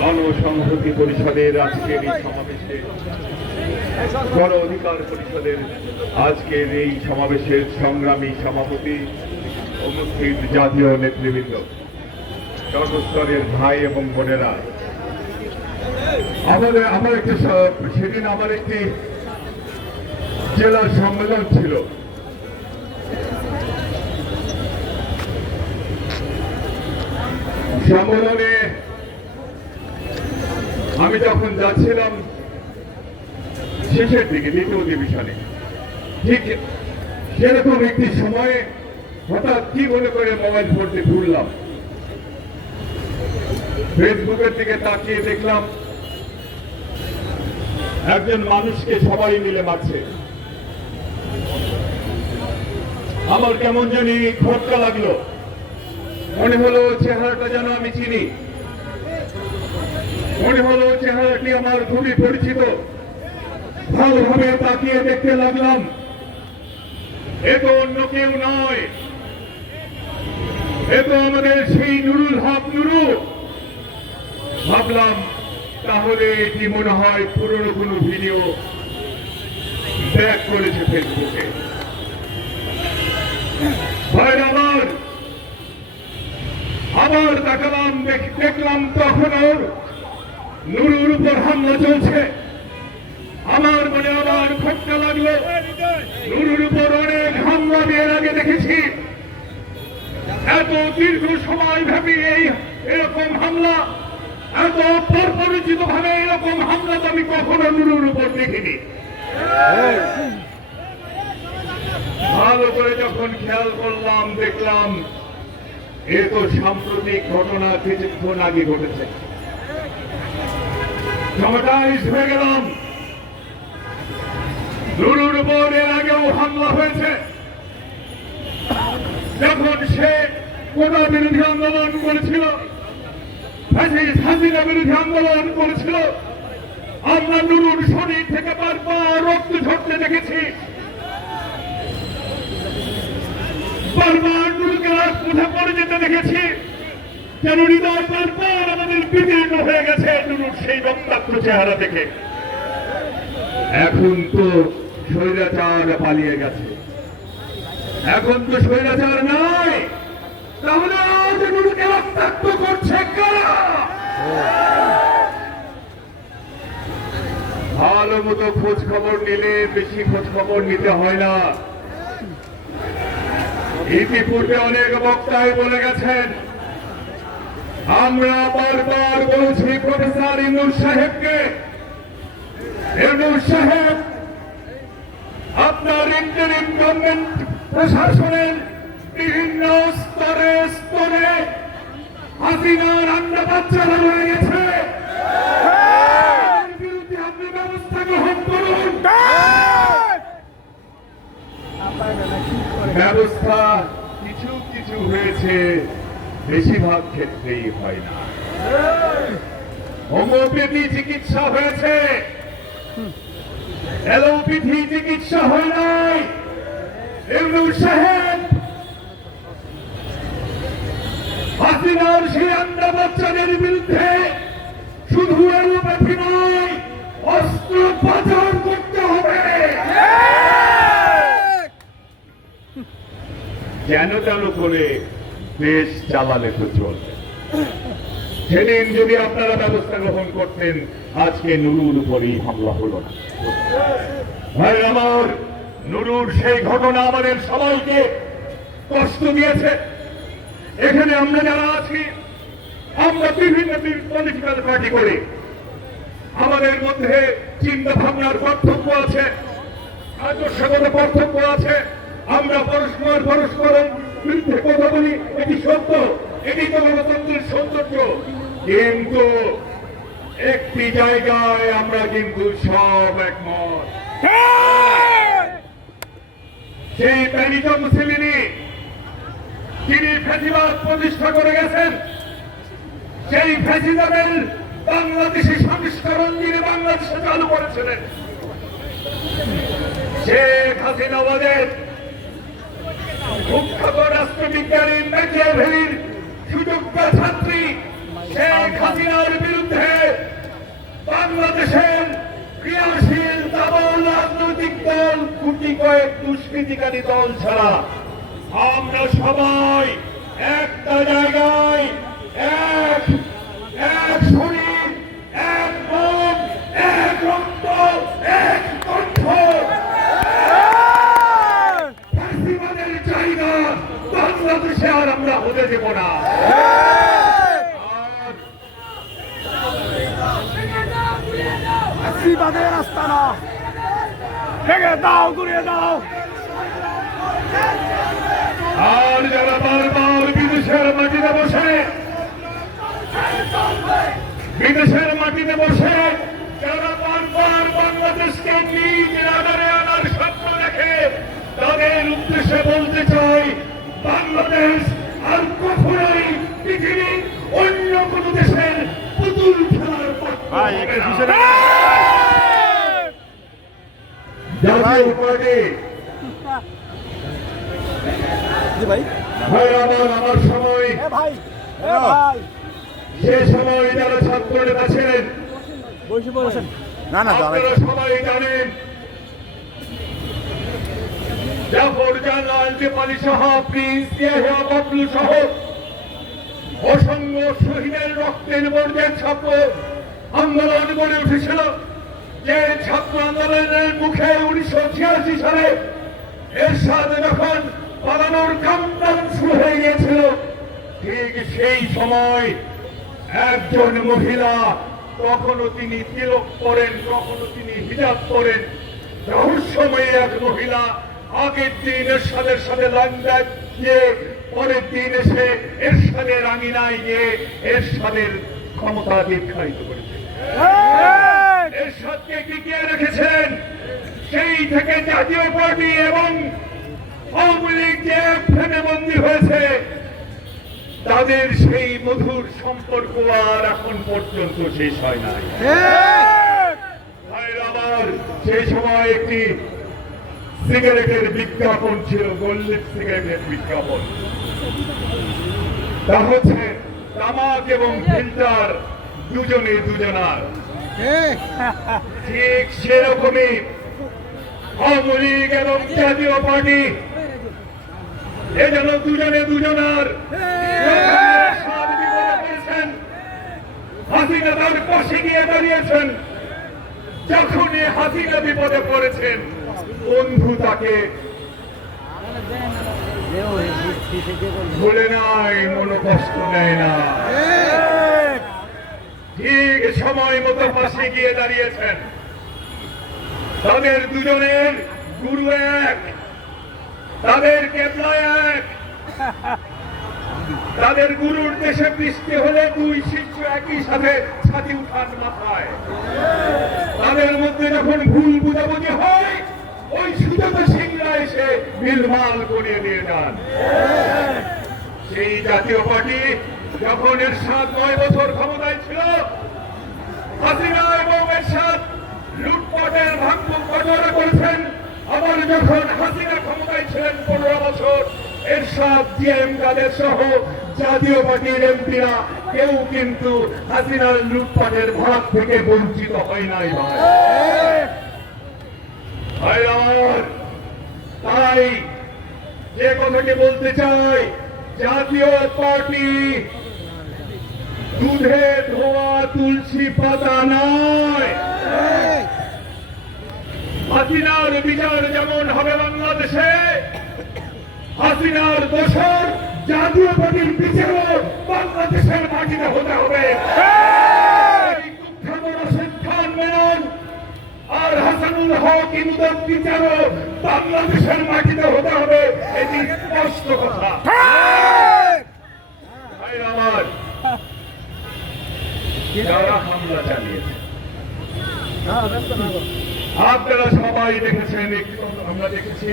গণসংহতি পরিষদের আজকের এই সমাবেশে, গণ অধিকার পরিষদের আজকের এই সমাবেশের সংগ্রামী সভাপতি, উপস্থিত জাতীয় নেতৃবৃন্দ, সর্বস্তরের ভাই এবং বোনেরা, সেদিন আমার একটি জেলার সম্মেলন ছিল। সম্মেলনে আমি যখন যাচ্ছিলাম শেষের দিকে দ্বিতীয় অধিবেশনে, ঠিক সেরকম একটি সময়ে হঠাৎ কি মনে করে মোবাইল ফোনটি ঘুরলাম, ফেসবুকের দিকে তাকিয়ে দেখলাম একজন মানুষকে সবাই মিলে মারছে। আমার কেমন জানি খটকা লাগলো, মনে হলো চেহারাটা যেন আমি চিনি, মনে হলো চেহারাটি আমার খুবই পরিচিত। ভালোভাবে তাকিয়ে দেখতে লাগলাম, এ তো অন্য কেউ নয়, এ তো আমাদের সেই নুরুল হক নুরু। ভাবলাম তাহলে এটি মনে হয় পুরনো কোনো ভিডিও ব্যাক করেছে ফেসবুকে। আবার তাকালাম, দেখলাম তখনও নুরুর উপর হামলা চলছে। আমার মনে আবার খটকা লাগলো, নুরুর উপর অনেক হামলা এর আগে দেখেছি, এত দীর্ঘ সময় ভাবি এরকম হামলা, এত পরিচিত ভাবে এরকম হামলা তো আমি কখনো নুরুর উপর দেখিনি। ভালো করে যখন খেয়াল করলাম, দেখলাম এ তো সাম্প্রতিক ঘটনা, কিছুক্ষণ আগে ঘটেছে। ট্রমাটাইজ হয়ে গেলাম। নুরুর উপর এর আগেও হামলা হয়েছে, যখন সে কোটা বিরোধী আন্দোলন করেছিল, হাসিনা বিরোধী আন্দোলন করেছিল। আমরা নুরুর শরীর থেকে বারবার রক্ত ঝরতে দেখেছি, বারবার নুরুকে রাজপথে পড়ে যেতে দেখেছি, যেন হৃদয় বারবার আমাদের বিদীর্ণ হয়ে গেছে নুরুর সেই রক্তাক্ত চেহারা দেখে। এখন তো স্বৈরাচার পালিয়ে গেছে, এখন তো স্বৈরাচার নাই, তাহলে আজ নুরুকে রক্তাক্ত করছে কারা? ভালো মতো খোঁজ খবর নিলে বেশি খোঁজ খবর নিতে হয় না। ইতিপূর্বে অনেক বক্তাই বলে গেছেন, আমরা বারবার বলছি প্রফেসর ইউনূস সাহেবকে, ইউনূস সাহেব আপনার ইন্টারিম গভর্নমেন্ট প্রশাসনের বিভিন্ন স্তরে স্তরে হাসিনার আন্ডা বাচ্চারা রয়ে গেছে, বিরুদ্ধে আপনি ব্যবস্থা গ্রহণ করুন। ব্যবস্থা কিছু কিছু হয়েছে, বেশিরভাগ ক্ষেত্রেই হয় না। হোমিওপ্যাথি চিকিৎসা হয়েছে, অ্যালোপ্যাথি চিকিৎসা হয় নাই। ইউনূস সাহেব হাসিনার সেই আন্ডা বাচ্চাদের বিরুদ্ধে শুধু অ্যালোপ্যাথি নয়, অস্ত্রোপচার করতে হবে। যেন তেন করে দেশ চালালে তো চলবে। সেদিন যদি আপনারা ব্যবস্থা গ্রহণ করতেন, আজকে নুরুর উপরই হামলা হলো না। ভাই আমার, নুরুর সেই ঘটনা আমাদের সবাইকে কষ্ট দিয়েছে। এখানে আমরা যারা আছি, আমরা বিভিন্ন পলিটিক্যাল পার্টি করি, আমাদের মধ্যে চিন্তা ভাবনার পার্থক্য আছে, আদর্শগত পার্থক্য আছে। আমরা পরস্পরের বিরুদ্ধে কথা বলি, এটি সত্য, এটি তো গণতন্ত্রের সৌন্দর্য। কিন্তু একটি জায়গায় আমরা কিন্তু সব একমত, সেই প্যারিজম সেলিনি যিনি ফ্যাসিবাদ প্রতিষ্ঠা করে গেছেন, সেই ফ্যাসিজমের বাংলাদেশি সংস্করণ যিনি বাংলাদেশে চালু করেছিলেন, শেখ হাসিনা বাদের মুখ্যত রাষ্ট্রবিজ্ঞানী ম্যাকিয়াভেলির সুযোগ্য ছাত্রী শেখ হাসিনার গুটি কয়েক দুষ্কৃতিকারী দল ছাড়া আমরা সবাই একটা জায়গায় এক এক শরীর, এক মন, এক রক্ত, এক কণ্ঠ। ফ্যাসিবাদের জায়গা বাংলাদেশে আর আমরা হতে দেব না। ফ্যাসিবাদের আস্তানা ভেঙে দাও, ঘুরিয়ে দাও। আর যারা বারবার বিদেশের মাটিতে বসে যারা বারবার বাংলাদেশকে নিজ রাডারে আনার স্বপ্ন দেখে, তাদের উদ্দেশ্যে বলতে চাই, বাংলাদেশ আর কখনোই পৃথিবীর অন্য কোন দেশের পুতুল খেলার পাত্র হবে না। জাতীয় পার্টি আমার সময়, সে সময় যারা ছাত্র নেতা ছিলেন আপনারা সবাই জানেন, জাফর জালাল নেপালি সহ প্রিন্স ইয়াহিয়া বাবলু সহ অসংখ্য শহীদের রক্তের বর্জ্যের ছাত্র আন্দোলন গড়ে উঠেছিল। যে ছাত্র আন্দোলনের মুখে 1986 সালে এরশাদ যখন পালানোর কামরান শুরু হয়ে গিয়েছিল, ঠিক সেই সময় একজন মহিলা, কখনো তিনি তিলক করেন, কখনো তিনি হিজাব করেন, রহস্যময়ী এক মহিলা আগের দিন এরশাদের সাথে লাঞ্জায় গিয়ে পরের দিন এসে এরশাদের আঙিনায় গিয়ে এরশাদের ক্ষমতা দীর্ঘায়িত করেছে, এরশাদকে টিকিয়ে রেখেছেন। সেই থেকে জাতীয় পার্টি এবং আওয়ামী লীগ যে ফ্রেমে বন্দী হয়েছে, তাদের সেই মধুর সম্পর্ক আর এখন পর্যন্ত শেষ হয় নাই। আমার সেই সময় একটি সিগারেটের বিজ্ঞাপন ছিল, গোল্ডেন সিগারেটের বিজ্ঞাপন, তা হচ্ছে তামাক এবং ফিল্টার দুজনে দুজনার। ঠিক সেরকমই আওয়ামী লীগ এবং জাতীয় পার্টি এ যেন দুজনে দুজনার। হাসিনা তার পাশে গিয়ে দাঁড়িয়েছেন, যখনই হাসিনা বিপদে পড়েছেন বন্ধু তাকে ভুলে নাই, মনোকষ্ট নেয় না। ঠিক সময় মতো পাশে গিয়ে দাঁড়িয়েছেন। তাদের দুজনের গুরু এক, তাদের কেবলা এক। তাদের গুরুর দেশে বৃষ্টি হলে দুই শিষ্য একই সাথে ছাতি উঠান মাথায়। তাদের মধ্যে যখন ভুল বুঝাবুঝি হয়, ওই সুজাতা সিংরা এসে মিলমাল করিয়ে দিয়ে যান। সেই জাতীয় পার্টি যখন এরশাদ 9 বছর ক্ষমতায় ছিল, হাসিনা এবং এরশাদ লুটপাটের ভাঙচুর ঘটনা করেছেন। আবার যখন হাসিনা ক্ষমতায় ছিলেন 15 বছর, এরশাদ, জিএম কাদের সহ জাতীয় পার্টির এমপিরা কেউ কিন্তু হাসিনার লুটপাটের ভাগ থেকে বঞ্চিত হয় নাই। ভাই আমার, তাই যে কথাটি বলতে চাই, জাতীয় পার্টি দুধে ধোয়া তুলসী পাতা নয়। হাসিনার বিচার যেমন হবে বাংলাদেশে, হাসিনার দোষর জাতীয় পার্টির বিচারও বাংলাদেশের মাটিতে হতে হবে। আর হাসানুল হক ইমুদের বিচারও বাংলাদেশের মাটিতে হতে হবে, এটি স্পষ্ট কথা। আমার যারা হামলা চালিয়েছে আপনারা সবাই দেখেছেন, আমরা দেখেছি